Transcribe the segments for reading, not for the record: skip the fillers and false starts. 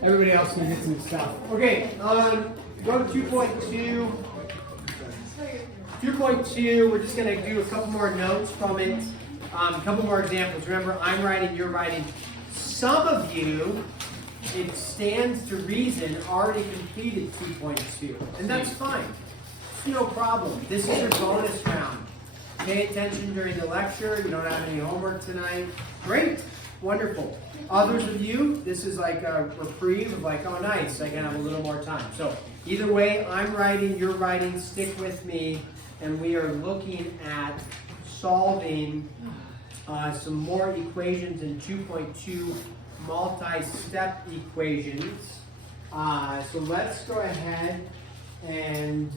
Everybody else can get some stuff. Okay, go to 2.2. 2.2, we're just going to do a couple more notes from it. A couple more examples. Remember, I'm writing, you're writing. Some of you, it stands to reason, already completed 2.2. And that's fine. It's no problem. This is your bonus round. Pay attention during the lecture. You don't have any homework tonight. Great. Wonderful. Others of you, this is like a reprieve of like, oh nice, I can have a little more time. So either way, I'm writing, you're writing, stick with me, and we are looking at solving some more equations in 2.2 multi-step equations. So let's go ahead and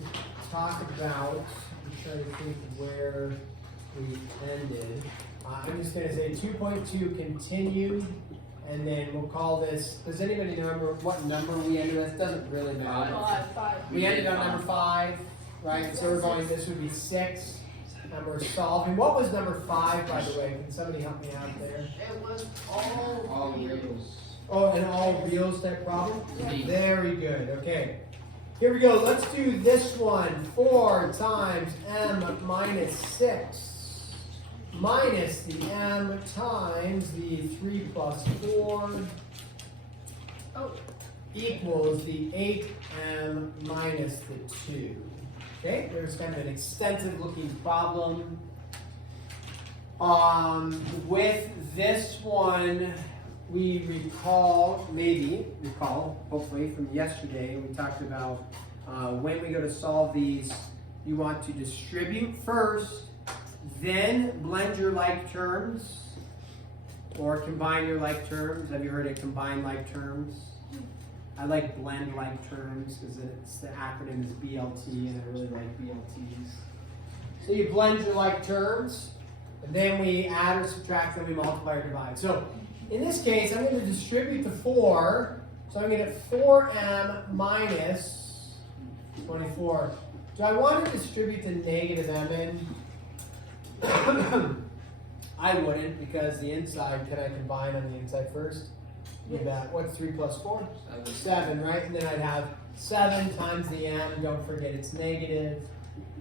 talk about, I'm trying to think where we ended. I'm just going to say 2.2 continued, and then we'll call this, does anybody remember what number we ended with? It doesn't really matter. Five. We ended on number 5, right? So we're going, this would be 6, and we're solving. What was number 5, by the way? Can somebody help me out there? It was all reals. Oh, an all reals type problem? Yeah. Very good, okay. Here we go, let's do this one. 4 times m minus 6. Minus the m times the 3 plus 4 equals the 8m minus the 2. Okay, there's kind of an extensive looking problem. With this one, we recall, hopefully from yesterday, we talked about when we go to solve these, you want to distribute first, then blend your like terms, or combine your like terms. Have you heard of combine like terms? I like blend like terms because the acronym is BLT, and I really like BLTs. So you blend your like terms, and then we add or subtract, then we multiply or divide. So in this case, I'm going to distribute the 4, so I'm going to get 4m minus 24. Do I want to distribute the negative m in? I wouldn't, because the inside, can I combine on the inside first? Do that. What's 3 plus 4? 7, right? And then I'd have 7 times the m, don't forget it's negative,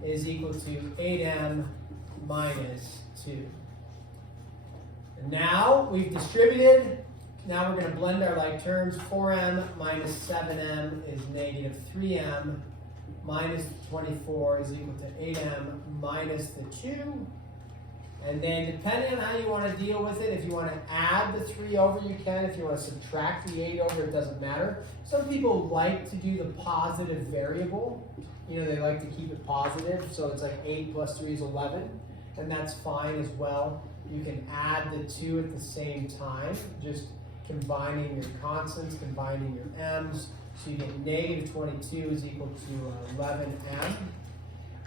is equal to 8m minus 2. And now we've distributed. Now we're going to blend our like terms. 4m minus 7m is negative 3m minus 24 is equal to 8m minus the 2. And then depending on how you want to deal with it, if you want to add the 3 over, you can. If you want to subtract the 8 over, it doesn't matter. Some people like to do the positive variable. You know, they like to keep it positive. So it's like 8 plus 3 is 11. And that's fine as well. You can add the 2 at the same time, just combining your constants, combining your m's. So you get negative 22 is equal to 11m.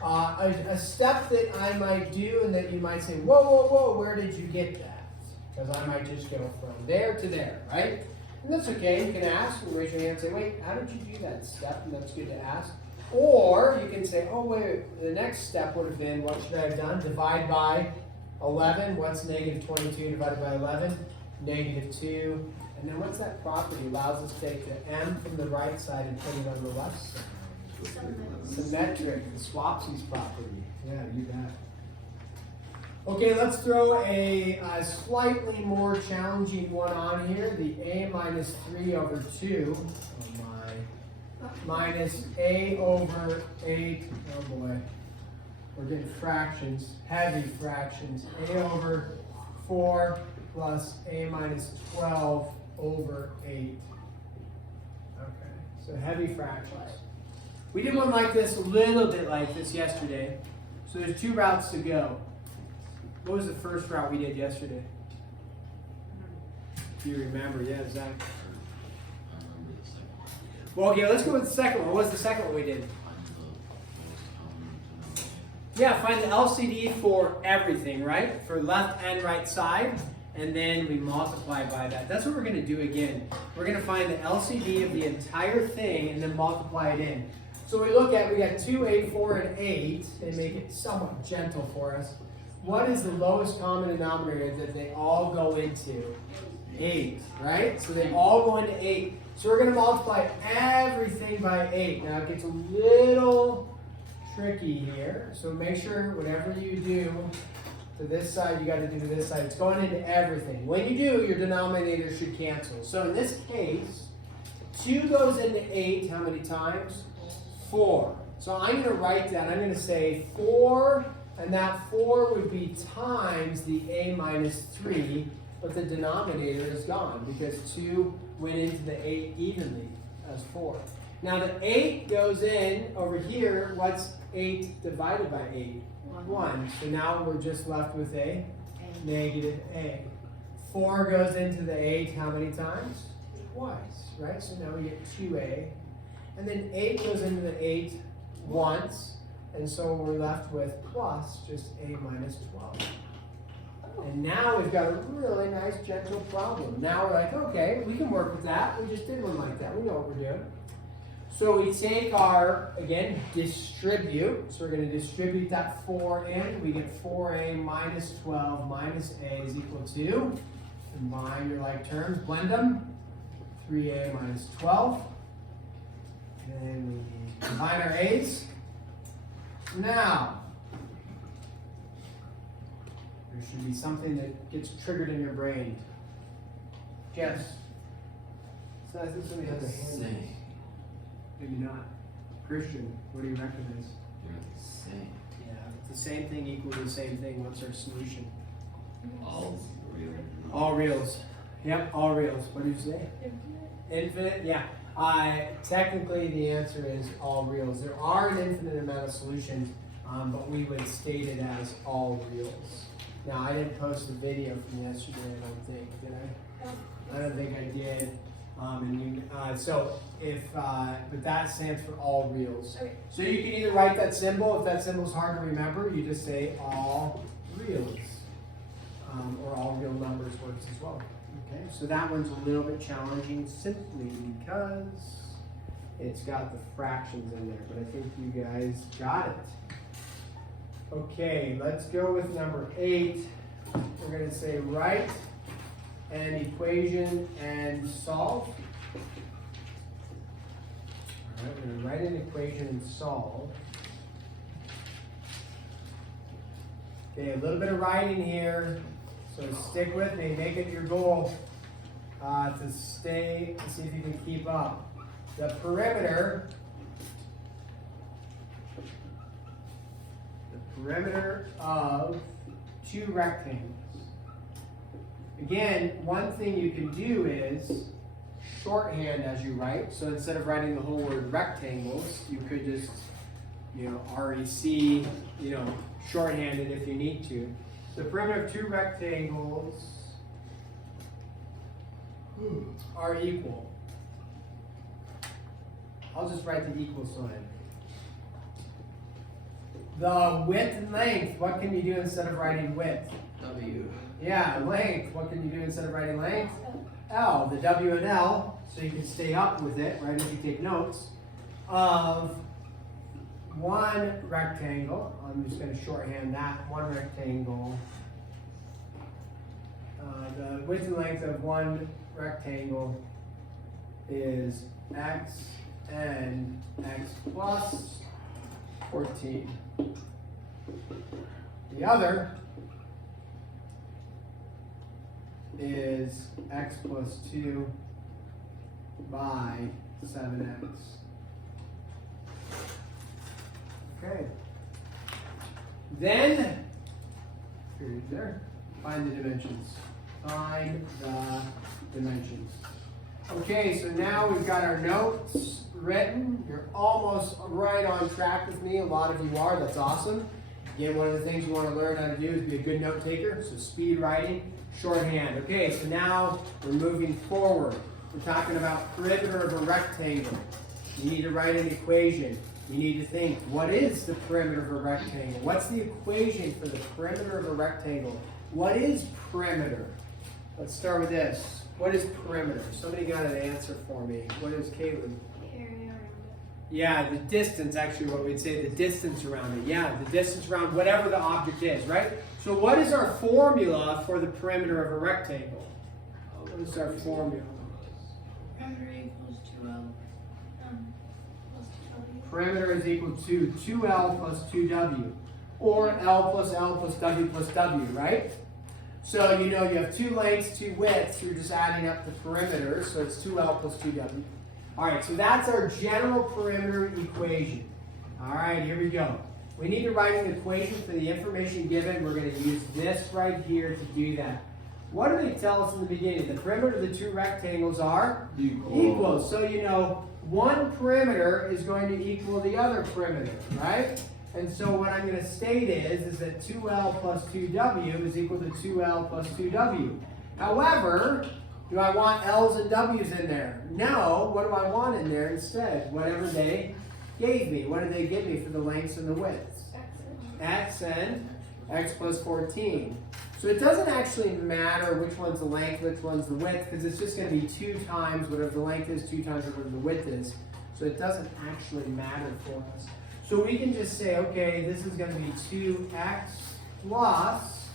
A step that I might do, and that you might say, whoa, where did you get that? Because I might just go from there to there, right? And that's okay. You can ask, and raise your hand and say, wait, how did you do that step? And that's good to ask. Or you can say, oh, wait, the next step would have been, what should I have done? Divide by 11. What's negative 22 divided by 11? Negative 2. And then what's that property? Allows us to take the m from the right side and put it on the left side. Symmetric, the swapsies property. Yeah, you bet. Okay, let's throw a slightly more challenging one on here. The a minus 3 over 2. Oh my. Minus a over 8. Oh boy. We're getting fractions, heavy fractions. A over 4 plus a minus 12 over 8. Okay, so heavy fractions. We did one like this, a little bit like this yesterday. So there's 2 routes to go. What was the first route we did yesterday? If you remember, yeah, Zach. Well, okay, let's go with the second one. What was the second one we did? Yeah, find the LCD for everything, right? For left and right side. And then we multiply by that. That's what we're going to do again. We're going to find the LCD of the entire thing and then multiply it in. So we got 2, 8, 4, and 8. They make it somewhat gentle for us. What is the lowest common denominator that they all go into? 8, right? So they all go into 8. So we're going to multiply everything by 8. Now it gets a little tricky here. So make sure whatever you do to this side, you got to do to this side. It's going into everything. When you do, your denominator should cancel. So in this case, 2 goes into 8 how many times? 4. So I'm going to write that. I'm going to say 4, and that 4 would be times the a minus 3, but the denominator is gone because 2 went into the 8 evenly as 4. Now the 8 goes in over here. What's 8 divided by 8? 1. So now we're just left with a negative a. 4 goes into the 8 how many times? Twice, right? So now we get 2a. And then 8 goes into the 8 once. And so we're left with plus just a minus 12. And now we've got a really nice gentle problem. Now we're like, okay, we can work with that. We just did one like that. We know what we're doing. So we take our, again, distribute. So we're going to distribute that 4 in. We get 4a minus 12 minus a is equal to, combine your like terms, blend them, 3a minus 12. And then we combine our a's. Now, there should be something that gets triggered in your brain. Yes. So I think somebody has a hand. Maybe not. Christian, what do you recognize? They're the same. Yeah, it's the same thing equals the same thing. What's our solution? All real. All reals. Yep, all reals. What did you say? Infinite? Yeah. Technically, the answer is all reals. There are an infinite amount of solutions, but we would state it as all reals. Now, I didn't post the video from yesterday, I don't think, did I? I don't think I did. But that stands for all reals. Okay. So you can either write that symbol. If that symbol is hard to remember, you just say all reals. Or all real numbers works as well. Okay, so that one's a little bit challenging simply because it's got the fractions in there, but I think you guys got it. Okay, let's go with number 8. We're going to say write an equation and solve. All right, we're going to write an equation and solve. Okay, a little bit of writing here. So stick with me, make it your goal to see if you can keep up. The perimeter of 2 rectangles. Again, one thing you can do is shorthand as you write. So instead of writing the whole word rectangles, you could just, REC, shorthand it if you need to. The perimeter of 2 rectangles are equal. I'll just write the equal sign. The width and length, what can you do instead of writing width? W. Yeah, length, what can you do instead of writing length? L, the W and L, so you can stay up with it, right, if you take notes, of 1 rectangle. I'm just going to shorthand that. 1 rectangle. The width and length of 1 rectangle is x and x plus 14. The other is x plus 2 by 7x. Okay. Then, period there, find the dimensions. Find the dimensions. Okay, so now we've got our notes written. You're almost right on track with me. A lot of you are. That's awesome. Again, one of the things you want to learn how to do is be a good note taker. So speed writing, shorthand. Okay, so now we're moving forward. We're talking about perimeter of a rectangle. You need to write an equation. You need to think, what is the perimeter of a rectangle? What's the equation for the perimeter of a rectangle? What is perimeter? Let's start with this. What is perimeter? Somebody got an answer for me. What is Caitlin? The area around it. Yeah, the distance, actually what we'd say, the distance around it. Yeah, the distance around whatever the object is, right? So what is our formula for the perimeter of a rectangle? A What's our formula? Perimeter equals 2L plus 2W. Perimeter is equal to 2L plus 2W. Or L plus W plus W, right? So you know you have two lengths, two widths, you're just adding up the perimeters, so it's 2L plus 2W. Alright, so that's our general perimeter equation. Alright, here we go. We need to write an equation for the information given. We're going to use this right here to do that. What do they tell us in the beginning? The perimeter of the two rectangles are equal. So you know one perimeter is going to equal the other perimeter, right? And so what I'm going to state is that 2L plus 2W is equal to 2L plus 2W. However, do I want L's and W's in there? No. What do I want in there instead? Whatever they gave me. What did they give me for the lengths and the widths? X and X plus 14. So it doesn't actually matter which one's the length, which one's the width, because it's just going to be 2 times whatever the length is, 2 times whatever the width is. So it doesn't actually matter for us. So we can just say, okay, this is going to be 2x plus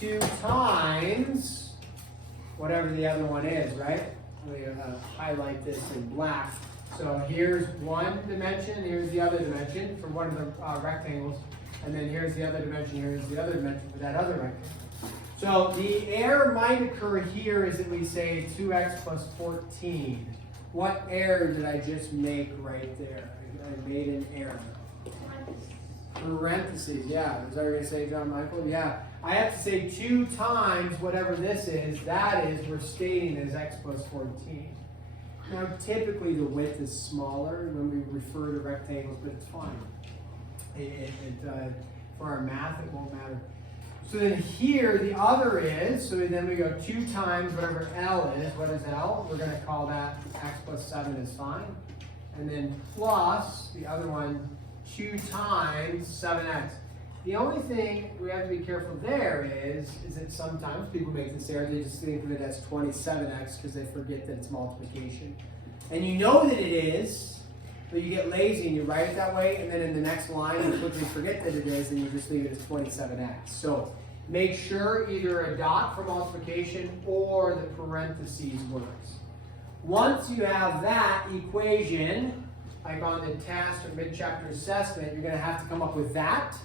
2 times whatever the other one is, right? Let me highlight this in black. So here's one dimension, here's the other dimension for one of the rectangles, and then here's the other dimension, here's the other dimension for that other rectangle. So the error might occur here is that we say 2x plus 14. What error did I just make right there? I made an error. Parentheses, yeah. Is that what you're going to say, John Michael? Yeah. I have to say 2 times whatever this is, that is, we're stating as x plus 14. Now, typically the width is smaller when we refer to rectangles, but it's fine. For our math, it won't matter. So then here, the other is, so then we go 2 times whatever L is. What is L? We're going to call that x plus 7 is fine. And then plus the other one, 2 times 7x. The only thing we have to be careful there is that sometimes people make this error. They just think of it as 27x because they forget that it's multiplication. And you know that it is, but you get lazy and you write it that way, and then in the next line you quickly forget that it is, and you just leave it as 27x. So make sure either a dot for multiplication or the parentheses works. Once you have that equation, like on the test or mid-chapter assessment, you're going to have to come up with that,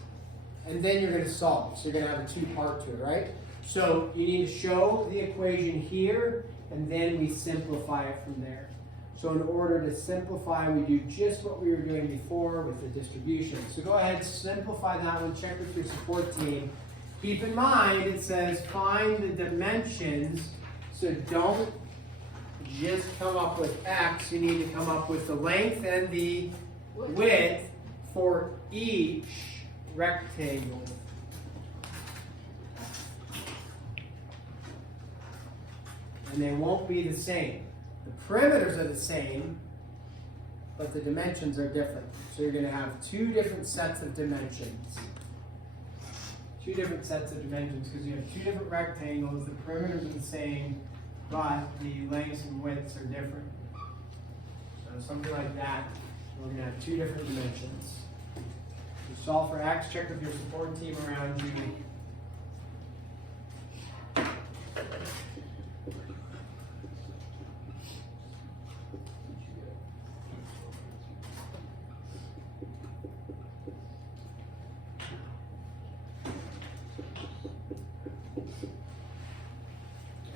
and then you're going to solve. So you're going to have a 2-part to it, right? So you need to show the equation here, and then we simplify it from there. So in order to simplify, we do just what we were doing before with the distribution. So go ahead, simplify that one, check with your support team. Keep in mind, it says find the dimensions, so don't just come up with x, you need to come up with the length and the width for each rectangle. And they won't be the same. The perimeters are the same, but the dimensions are different. So you're going to have 2 different sets of dimensions. 2 different sets of dimensions because you have 2 different rectangles, the perimeters are the same, but the lengths and widths are different. So something like that, we're going to have 2 different dimensions. So solve for x, check with your support team around you.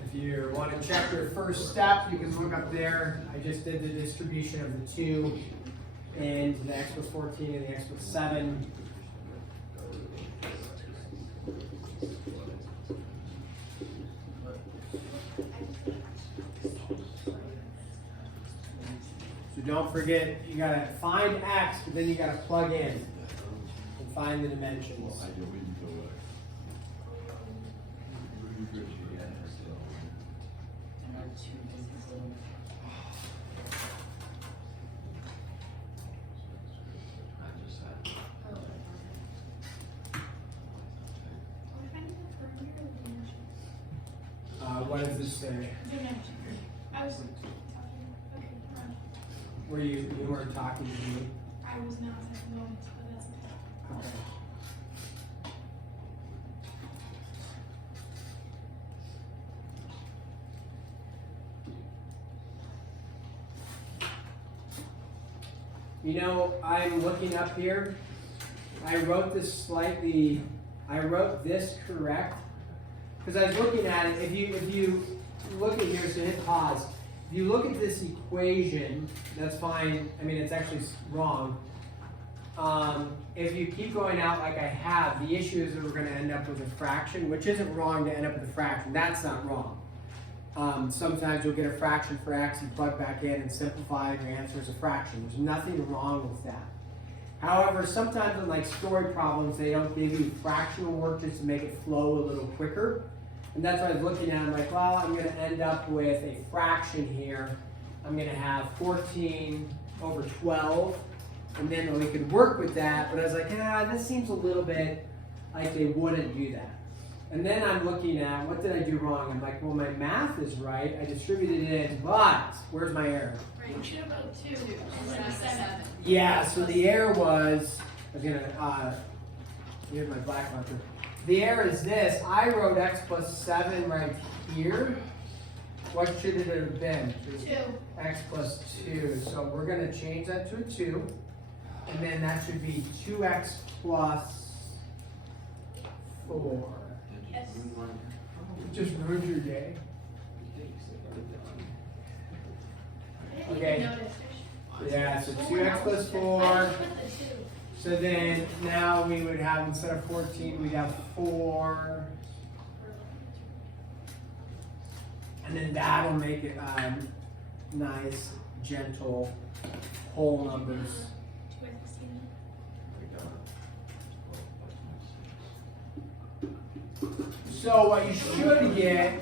If you want to check your first step, you can look up there. I just did the distribution of the 2 and the x plus 14 and the x plus 7. So don't forget, you gotta find x, but then you gotta plug in and find the dimensions. What does this say? I was talking. Okay, fine. Were you weren't talking to me? I was not at the moment, but that's okay. Okay. You know, I'm looking up here. I wrote this correct. Because I was looking at it, if you look at here, so hit pause. If you look at this equation, that's fine. I mean, it's actually wrong. If you keep going out like I have, the issue is that we're going to end up with a fraction, which isn't wrong to end up with a fraction. That's not wrong. Sometimes you'll get a fraction for x, you plug back in and simplify, and your answer is a fraction. There's nothing wrong with that. However, sometimes in like story problems, they don't give you fractional work just to make it flow a little quicker. And that's what I was looking at. I'm like, well, I'm going to end up with a fraction here. I'm going to have 14 over 12. And then we could work with that. But I was like, this seems a little bit like they wouldn't do that. And then I'm looking at, what did I do wrong? I'm like, well, my math is right. I distributed it, but where's my error? Right, you should have wrote 2 instead of 7. Yeah, so the error was, here's my black marker. The error is this. I wrote x plus 7 right here. What should it have been? 2. X plus 2. So we're going to change that to a 2. And then that should be 2x plus 4. Yes. Just ruined your day. I didn't Okay. even notice. Yeah, so 2x plus 4. I just put the 2. So then now we would have, instead of 14, we'd have 4. And then that'll make it nice, gentle, whole numbers. 2x. So what you should get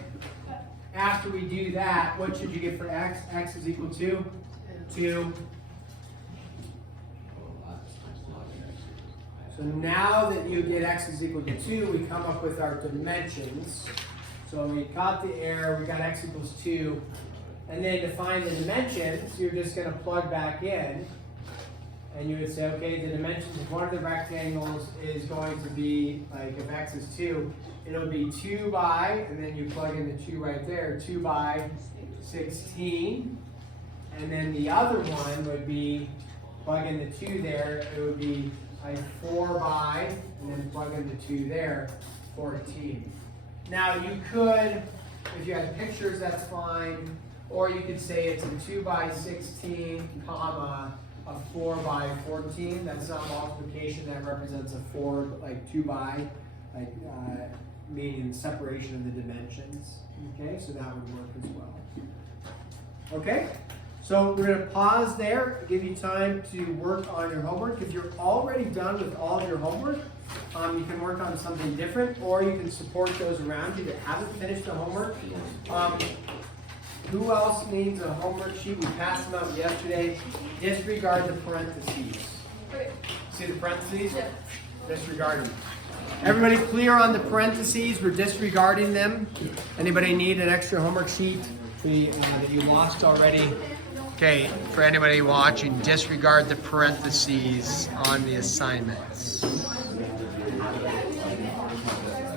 after we do that, what should you get for x? X is equal to 2. So now that you get x is equal to 2, we come up with our dimensions. So we caught the error, we got x equals 2. And then to find the dimensions, you're just going to plug back in. And you would say, okay, the dimensions of one of the rectangles is going to be, like if x is 2, it'll be 2 by, and then you plug in the 2 right there, 2 by 16. And then the other one would be, plug in the 2 there, it would be like 4 by, and then plug in the 2 there, 14. Now you could, if you had pictures, that's fine. Or you could say it's a 2 by 16, comma, a 4 by 14. That's not multiplication, that represents a 4, like 2 by, like meaning separation of the dimensions. Okay, so that would work as well. Okay, so we're going to pause there, give you time to work on your homework. If you're already done with all of your homework, you can work on something different, or you can support those around you that haven't finished the homework. Who else needs a homework sheet? We passed them out yesterday. Disregard the parentheses. See the parentheses? Yeah. Disregard them. Everybody clear on the parentheses? We're disregarding them. Anybody need an extra homework sheet that you lost already? Okay, for anybody watching, disregard the parentheses on the assignments.